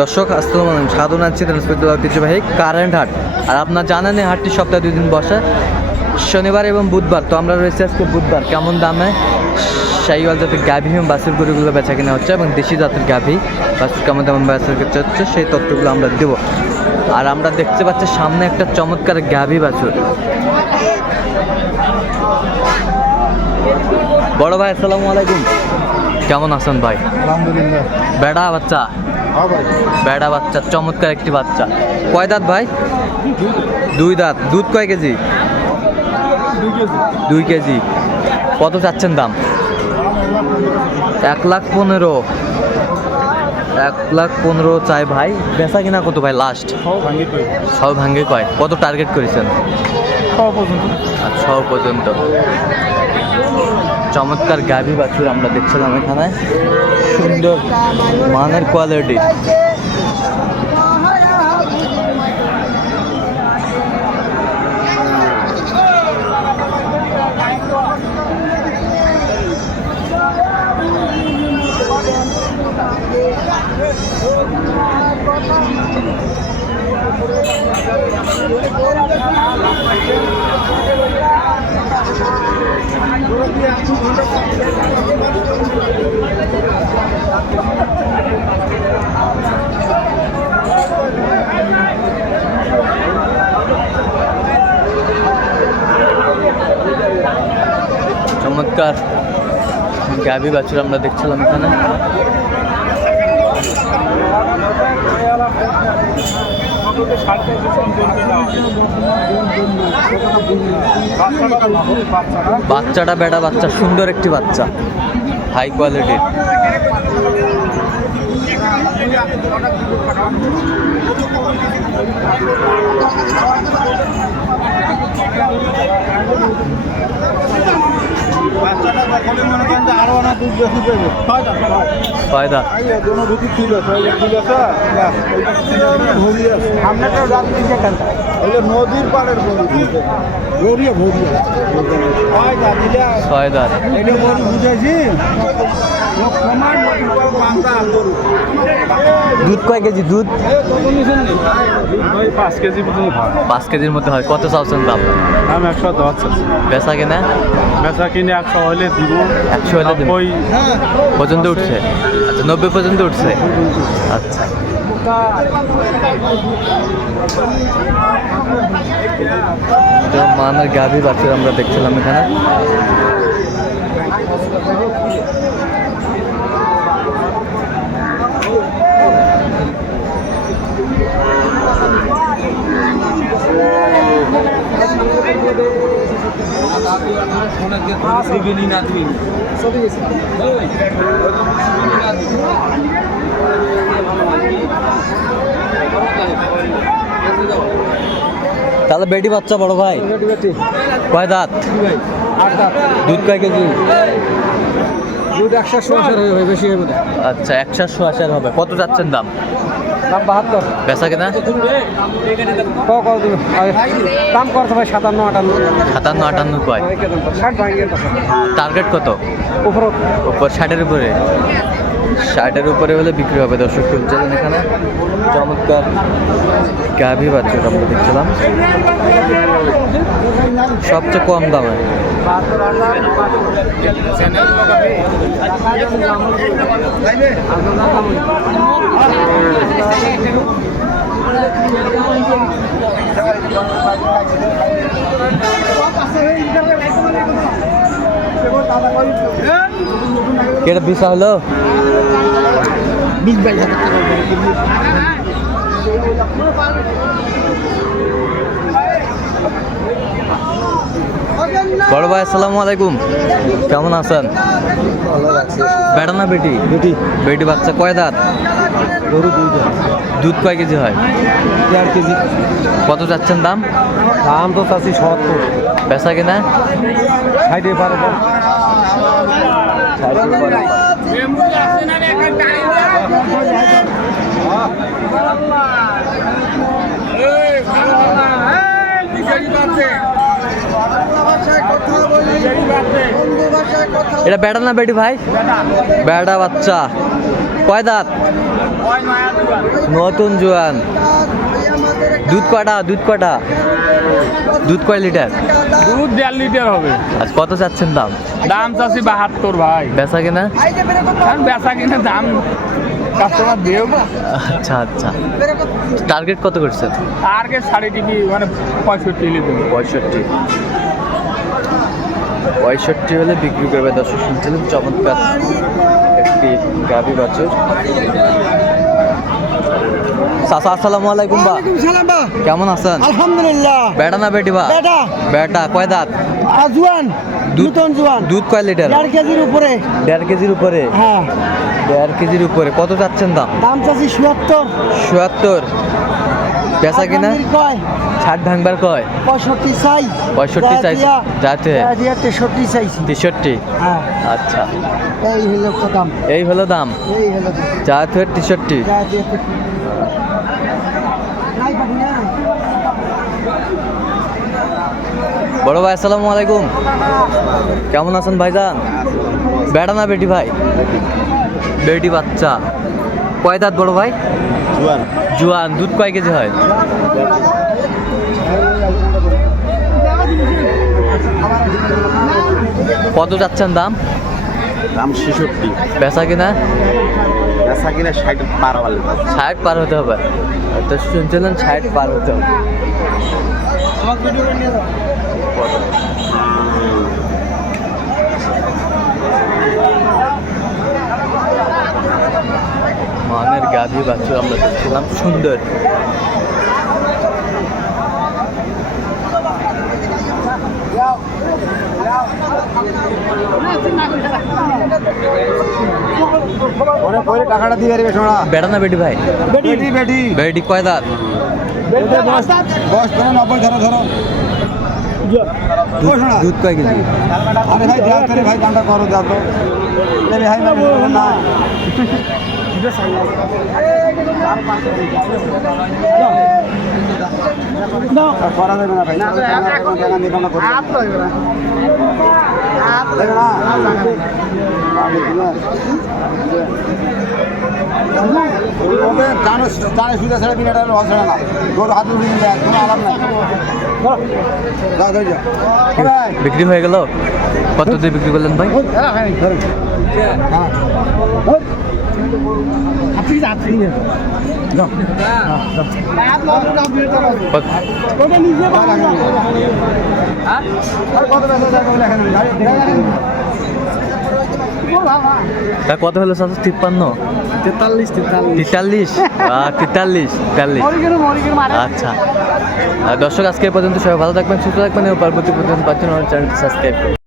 দর্শক, আসসালামু আলাইকুম। সাধু আছি ঐতিহ্যবাহী কারেন্ট হাট। আর আপনার জানেন এই হাটটি সপ্তাহে দুই দিন বসে, শনিবার এবং বুধবার। তো আমরা রয়েছে আজকে বুধবার। কেমন দামে? শাহিওয়াল জাতের গাভী এবং বাসের গরুগুলো বেচা কেনা হচ্ছে এবং দেশি জাতের গাভী। বাসের কেমন দামে বেচা কেনা হচ্ছে, সেই তথ্যগুলো আমরা দেবো। আর আমরা দেখতে পাচ্ছি সামনে একটা চমৎকার গাভী বাছুর। বড় ভাই, আসসালামু আলাইকুম। কেমন আছেন ভাই? আলহামদুলিল্লাহ। বেড়া বাচ্চা? হ্যাঁ বেড়া বাচ্চা চমৎকার একটি বাচ্চা। কয় দাঁত ভাই? দুই। দাঁত। দুধ কয় কেজি? দুই কেজি। কত চাচ্ছেন দাম? এক লাখ পনেরো। এক লাখ পনেরো চাই ভাই। বেচা কিনা কত ভাই লাস্ট সব ভাঙ্গে কয়। কত টার্গেট করেছেন? সব ছ পর্যন্ত। চমৎকার গাভী বাছুর আমরা দেখছিলাম এখানে। সুন্দর মানের কোয়ালিটি চমৎকার গাভী বাছুর আমরা দেখছিলাম এখানে। বাচ্চাটা বেটা বাচ্চা সুন্দর একটি বাচ্চা। হাই কোয়ালিটির ফায়দা নদীর পাড়ের ভরিয়া ছয় দাঁত এটা গরু বুঝাইছি দুধ কয় কেজি? দুধ? পাঁচ কেজি পর্যন্ত পাঁচ কেজির মধ্যে হয়। কত চাচ্ছেন দাম? দাম একশো দশ বেচা কেনা? বেচা কিনে একশো হলে দিব। একশো হলে। ওই পর্যন্ত উঠছে? আচ্ছা নব্বই পর্যন্ত উঠছে? আচ্ছা। তো মানের গাভী বাছুর আমরা দেখছিলাম এখানে। তাহলে বেটি বাচ্চা বড় ভাই? কয় দাঁত? দুধ কয় কেজি? দুধ একশো হয়ে বেশি হবে আচ্ছা একশো আশার হবে। কত যাচ্ছেন দাম? দাম বাহাত্তর। বেচা কেনা? দাম করতে ভাই সাতান্ন আটান্ন। সাতান্ন আটান্ন কয়? টার্গেট কত? উপর। উপর ষাটের উপরে। ষাটের উপরে হলে বিক্রি হবে দর্শক চলছে এখানে। চমৎকার গাভী বাচ্চা আমরা দেখছিলাম। সবচেয়ে কম দামে। কেটে বিষা হলো? বড় ভাই আসসালামু আলাইকুম। কেমন আছেন? বেটা না বেটি? বেটি। বেটি বাচ্চা কয় দাঁত? গরু দাম দুধ কয় কেজি হয়? চার কেজি। কত যাচ্ছেন দাম? দাম তো চাচ্ছি সত্তর। বেচা কিনা? ষাটে পারে এটা বেটা না বেটি ভাই? বেটা বাচ্চা। কয় দাঁত? নতুন জোয়ান। দুধ কটা দুধ কটা দুধ কয় লিটার? দুধ দেড় লিটার হবে। আজ কত চাচ্ছেন দাম? দাম চাচ্ছি বাহাত্তর ভাই। বেচা কিনা? বেচা কিনে দাম কাস্টমার দেও আচ্ছা আচ্ছা। টার্গেট কত করছেন? টার্গেট সাড়ে টিপি মানে পঁয়ষট্টি লিটার পঁয়ষট্টি। পঁয়ষট্টি হলে বিক্রি করবে দর্শক শুনছিলেন চমৎকার একটি গাভি বাছুর। চাচা আসসালামু আলাইকুম বা। কেমন আছেন? আলহামদুলিল্লাহ। বেটা না বেটি বা? বেটা। বেটা কয় দাঁত? জুয়ান দুধ- নতুন দুধ কয় লিটার? দেড় কেজির উপরে। দেড় কেজির উপরে? হ্যাঁ। দেড় কেজির উপরে। কত যাচ্ছেন দাম? দাম চাচ্ছি চুয়াত্তর চুয়াত্তর বেচা কিনা? ষাট ভাঙবার কয়? পঁয়ষট্টি চাই। পঁয়ষট্টি দিয়া- যাতে তেষট্টি চাইছি। তেষট্টি? হ্যাঁ। আচ্ছা। এই হলো দাম। এই হলো দাম? এই হলো দাম যাতে তেষট্টি যা দিয়া তেষট্টি। নাই পারি না বড় ভাই আসসালামু আলাইকুম। কেমন আছেন ভাইজান? বেটা না বেটি ভাই? বেটি বাচ্চা। কয় দাঁত বড় ভাই? জুয়ান। জুয়ান দুধ কয় কেজি হয়? কত যাচ্ছেন দাম? দাম ছেষট্টি। বেচা কিনা? বেচা কিনা ষাট পার ষাট পার হতে হবে। তো শুনছিলেন ষাট পার হতে হবে মানের গাভী বাছুর আমরা দেখছিলাম। সুন্দর। পরে পরে টাকাটা দিয়ে দিবে শোনা বেটা না বেটি ভাই? বেটি বেটি বেটি। কয় দাঁত? বস বস ধরো নব্বই ধরো ধরো। দুধ কয় কেজি? আরে ভাই দেখ ভাই করো ভাই মানে না। করা যাবে না ভাই টাকা নিয়ে কামনা করো দেবে না তবে কানে কানে সুদে ছেড়ে এটা লস হয় না তোর হাতে কোনো আলাপ নাই বিক্রি হয়ে গেল? কত দিয়ে বিক্রি করলেন ভাই? কত- তা কত হলো সাত তিপ্পান্ন? তেতাল্লিশ তেতাল্লিশ। তেতাল্লিশ? তেতাল্লিশ আচ্ছা। দর্শক আজকে পর্যন্ত সবাই ভালো থাকবেন সুস্থ থাকবেন এবং পরবর্তী পর্যন্ত পাচ্ছেন আমার চ্যানেল সাবস্ক্রাইব করুন।